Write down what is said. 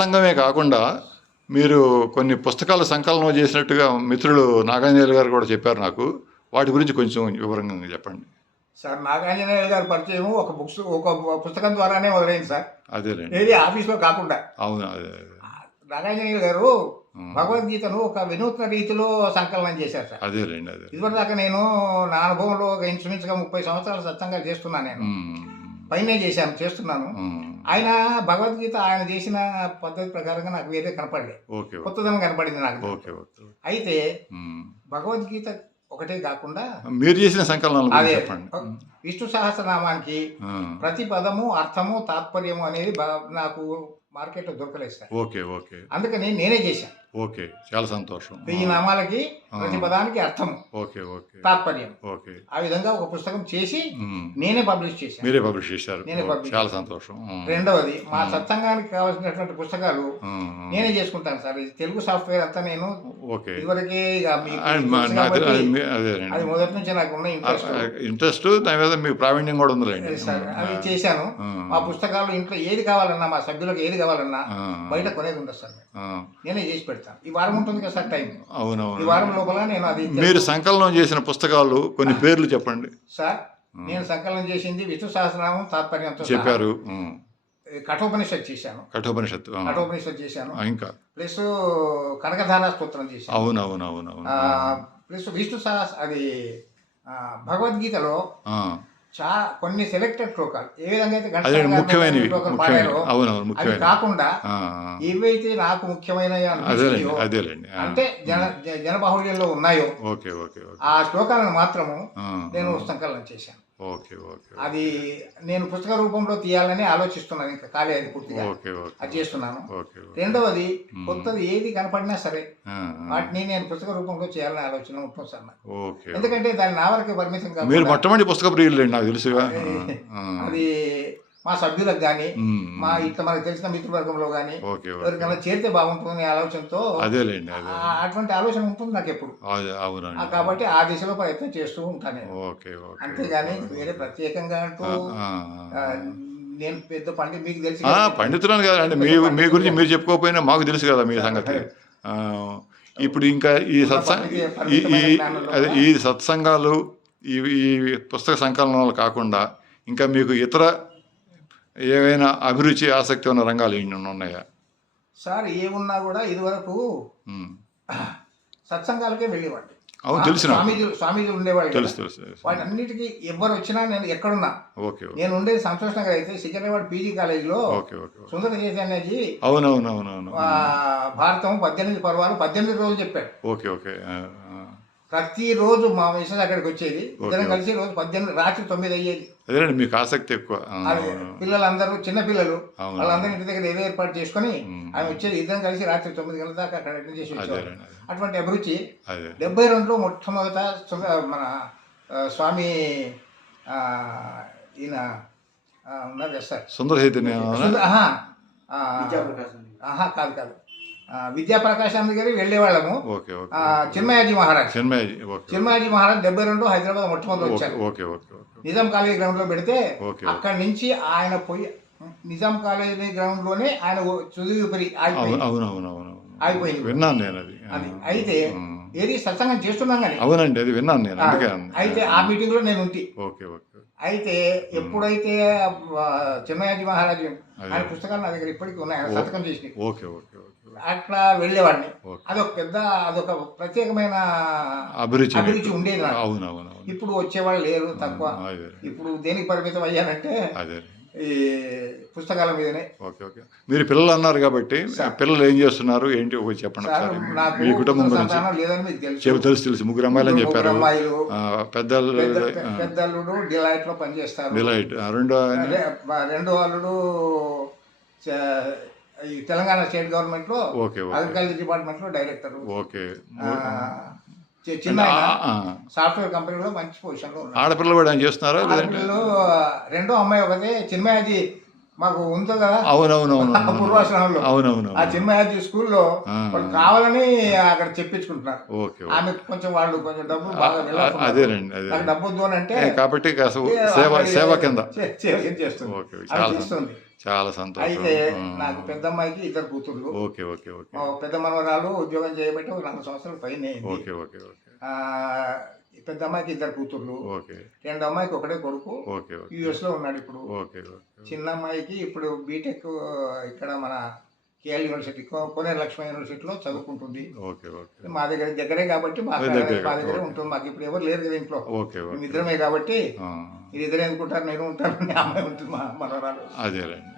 సంఘమే కాకుండా మీరు కొన్ని పుస్తకాల సంకలనం చేసినట్టుగా మిత్రులు నాగాంజనేయులు గారు కూడా చెప్పారు నాకు. వాటి గురించి కొంచెం వివరంగా చెప్పండి. సార్ నాగాంజనేయులు గారి పరిచయం ఒక పుస్తకం ద్వారానే మొదలైంది సార్. అదేలేండి. ఏది ఆఫీస్లో కాకుండా. అవును. అదే. నాగాంజనేయులు గారు భగవద్గీతను ఒక వినూత్న రీతిలో సంకలనం చేశారు సార్. అదేలేండి. అదే. ఇదివరదాకా నేను నా అనుభవంలో ఒక ఇంచుమించుగా 30 సంవత్సరాలు సత్సంగా చేస్తున్నాను. నేను పైనే చేస్తున్నాను. ఆయన భగవద్గీత ఆయన చేసిన పద్ధతి ప్రకారంగా నాకు వేరే కనపడలేదు. కొత్తదనం కనపడింది నాకు. అయితే భగవద్గీత ఒకటే కాకుండా మీరు చేసిన సంకలనాలు చెప్పండి. విష్ణు సహస్రనామానికి ప్రతి పదము అర్థము తాత్పర్యము అనేది నాకు మార్కెట్లో దొరకలేదు సార్. అందుకని నేనే చేశాను. చాలా సంతోషం. 1000 నామాలకి ప్రతి పదానికి అర్థం, తాత్పర్యం, ఆ విధంగా ఒక పుస్తకం చేసి నేనే పబ్లిష్ చేశాను. మీరే పబ్లిష్ చేశారు. చాలా సంతోషం. రెండవది, మా సత్సంగానికి కావాల్సినటువంటి పుస్తకాలు నేనే చేసుకుంటాను సార్. ఇది తెలుగు సాఫ్ట్వేర్ అంతా నేను ఇదివరకే అది మొదటి నుంచి నాకు ఉన్న ఇంట్రెస్ట్ దాని మీద మీకు ప్రావీణ్యం కూడా ఉంది సార్. అవి చేశాను. మా పుస్తకాలు ఇంట్లో ఏది కావాలన్నా, మా సభ్యులకు ఏది కావాలన్నా బయట కొనేది ఉండదు సార్. నేనే చేసి పెడతాను. ఈ వారం ఉంటుంది కదా సార్ టైం. అవునవును. ఈ వారం లోపల నేను అది. మీరు సంకలనం చేసిన పుస్తకాలు కొన్ని పేర్లు చెప్పండి సార్. నేను సంకలనం చేసింది విష్ణు సహస్రనామం తాత్పర్యంతో చెప్పారు. కఠోపనిషత్ చేశాను. కఠోపనిషత్ చేశాను. ఇంకా ప్లస్ కనకధారా స్తోత్రం చేశాను. అవునవునవును. ప్లస్ విష్ణు సహస్ర అది భగవద్గీతలో కొన్ని సెలెక్టెడ్ శ్లోకాలు ఏ విధంగా అయితే ముఖ్యమైనవి పాడారో అవి కాకుండా ఏవైతే నాకు ముఖ్యమైనవి అంటే జనబాహుళ్యంలో ఉన్నాయో ఆ శ్లోకాలను మాత్రము నేను సంకలనం చేశాను. అది నేను పుస్తక రూపంలో తీయాలని ఆలోచిస్తున్నాను. ఇంకా ఖాళీ అది పూర్తిగా అది చేస్తున్నాను. రెండవది, కొత్తది ఏది కనపడినా సరే వాటిని నేను పుస్తక రూపంలో చేయాలని ఆలోచన ఉంటుంది సార్ నాకు. ఎందుకంటే దాని నా వరకే పరిమితం కాదు. మీరు మొట్టమొదటి పుస్తక ప్రియులు నాకు తెలుసుగా. అది మా సభ్యులకు కానీ, మా ఇట్లా మనకు తెలిసిన మిత్రవర్గంలో కానీ ఎవరికైనా చేరితే బాగుంటుందనే ఆలోచనతో అటువంటి ఆలోచన ఉంటుంది నాకు ఎప్పుడు. కాబట్టి ఆ దిశలో ప్రయత్నం చేస్తూ ఉంటాను. అంతేగాని వేరే ప్రత్యేకంగా అంటూ నేను పెద్ద మీకు తెలిసి పండితులను కదండి. మీ గురించి మీరు చెప్పుకోకపోయినా మాకు తెలుసు కదా మీ సంగతి. ఇప్పుడు ఇంకా ఈ సత్సంగాలు ఈ పుస్తక సంకలనాలు కాకుండా ఇంకా మీకు ఇతర ఏవైనా అభిరుచి, ఆసక్తి ఉన్న రంగాలు ఏమైనా ఉన్నాయా సార్? ఏమున్నా కూడా ఇదివరకు సత్సంగాలకే వెళ్ళేవాడిని. తెలిసిన స్వామీజీలు ఉండేవాళ్ళు. తెలుసు. వాటి అన్నిటికీ ఎవరు వచ్చినా నేను ఎక్కడున్నా, నేను ఉండేది సంతోష్ నగర్ అయితే సికింద్రాబాద్ పీజీ కాలేజీలో సుందర చైతన్యజీ భారతం 18 పర్వాలు 18 రోజులు చెప్పాడు. ప్రతిరోజు మా మిషన్ అక్కడికి వచ్చేది. ఇద్దరం కలిసి రోజు 18 రాత్రి 9 అయ్యేది. అదేనండి, మీకు ఆసక్తి ఎక్కువ. పిల్లలందరూ చిన్న పిల్లలు వాళ్ళందరూ ఇంటి దగ్గర ఏదో ఏర్పాటు చేసుకుని ఆమె వచ్చేది. ఇద్దరం కలిసి రాత్రి 9 గంటల దాకా అక్కడ అటెండ్ చేసి వచ్చేవారు. అటువంటి అభిరుచి 72లో మొట్టమొదట మన స్వామి ఈయన ఉన్నారు సార్, సుందర చైతన్య కాదు విద్యాప్రకాశానంద గారి వెళ్ళేవాళ్ళము. చిన్మయాజీ మహారాజ్ 72 హైదరాబాద్ మొట్టమొదటి వచ్చారు. నిజాం కాలేజీ గ్రౌండ్ లో పెడితే అక్కడి నుంచి ఆయన పోయి నిజాం కాలేజీ గ్రౌండ్ లోనే ఆయన చదువు ఆగిపోయింది. విన్నాను నేను అది. అయితే ఏది సత్సంగం చేస్తున్నాం కానీ. అవునండి, అది విన్నాను నేను. అయితే ఆ మీటింగ్ లో నేను ఉంటి. అయితే ఎప్పుడైతే చిన్మయాజీ మహారాజు ఆయన పుస్తకాలు నా దగ్గర ఇప్పటికీ ఉన్నాయి, ఆయన సంతకం చేసి అట్లా వెళ్ళేవాడిని. అదొక ప్రత్యేకమైన అభిరుచి ఉండేది. ఇప్పుడు వచ్చేవాళ్ళు లేరు, తక్కువ. ఇప్పుడు దేనికి పరిమితం అయ్యానంటే ఈ పుస్తకాల మీదనే. మీరు పిల్లలు అన్నారు కాబట్టి పిల్లలు ఏం చేస్తున్నారు ఏంటి చెప్పండి. మీ కుటుంబం గురించి తెలుసు. 3 అమ్మాయిలు అని చెప్పారు. పెద్దల్లుడు డిలైట్ లో పనిచేస్తారు. రెండో అల్లుడు ఈ తెలంగాణ స్టేట్ గవర్నమెంట్ లో అగ్రికల్చర్ డిపార్ట్మెంట్ లో డైరెక్టర్. చిన్న సాఫ్ట్వేర్ కంపెనీలో మంచి పొజిషన్ లో ఉన్నారు. ఆడపిల్లలు కూడా చేస్తున్నారా? రెండో అమ్మాయి ఒకటే చిన్మయాజీ మాకు ఉంది కదా అవునవునవును పూర్వాశ్రమంలో అవునవును ఆ చిన్మయాజీ స్కూల్లో వాళ్ళు కావాలని అక్కడ చెప్పించుకుంటున్నారు. ఓకే ఆమె కొంచెం వాళ్ళు కొంచెం డబ్బు బాగా అదేనండి అదే నాకు డబ్బు వద్దు అని అంటే కాబట్టి సేవ కింద చేస్తుంది. ఓకే అది చేస్తుంది. చాలా సంతోషం. అయితే నాకు పెద్ద అమ్మాయికి 2 కూతుర్లు. ఓకే ఓకే ఓకే మా పెద్ద మనవరాలు ఉద్యోగం చేయబట్టి ఒక 4 సంవత్సరాల పైన ఓకే ఓకే ఓకే పెద్ద అమ్మాయికి 2 కూతుర్లు. ఓకే రెండో అమ్మాయికి ఒకటే కొడుకు. ఓకే ఓకే యుఎస్ లో ఉన్నాడు ఇప్పుడు. ఓకే ఓకే చిన్న అమ్మాయికి ఇప్పుడు బీటెక్ ఇక్కడ మన కేఎల్ యూనివర్సిటీ కోనేరు లక్ష్మీ యూనివర్సిటీలో చదువుకుంటుంది. ఓకే ఓకే మా దగ్గరే కాబట్టి మా దగ్గరే ఉంటుంది. మాకు ఇప్పుడు ఎవరు లేరు కదా ఇంట్లో. ఓకే మేము ఇద్దరమే కాబట్టి మీరు ఇద్దరే అనుకుంటారు, నేను ఉంటాను, అమ్మాయి ఉంటుంది మా మనవరాలు. అదేలేండి.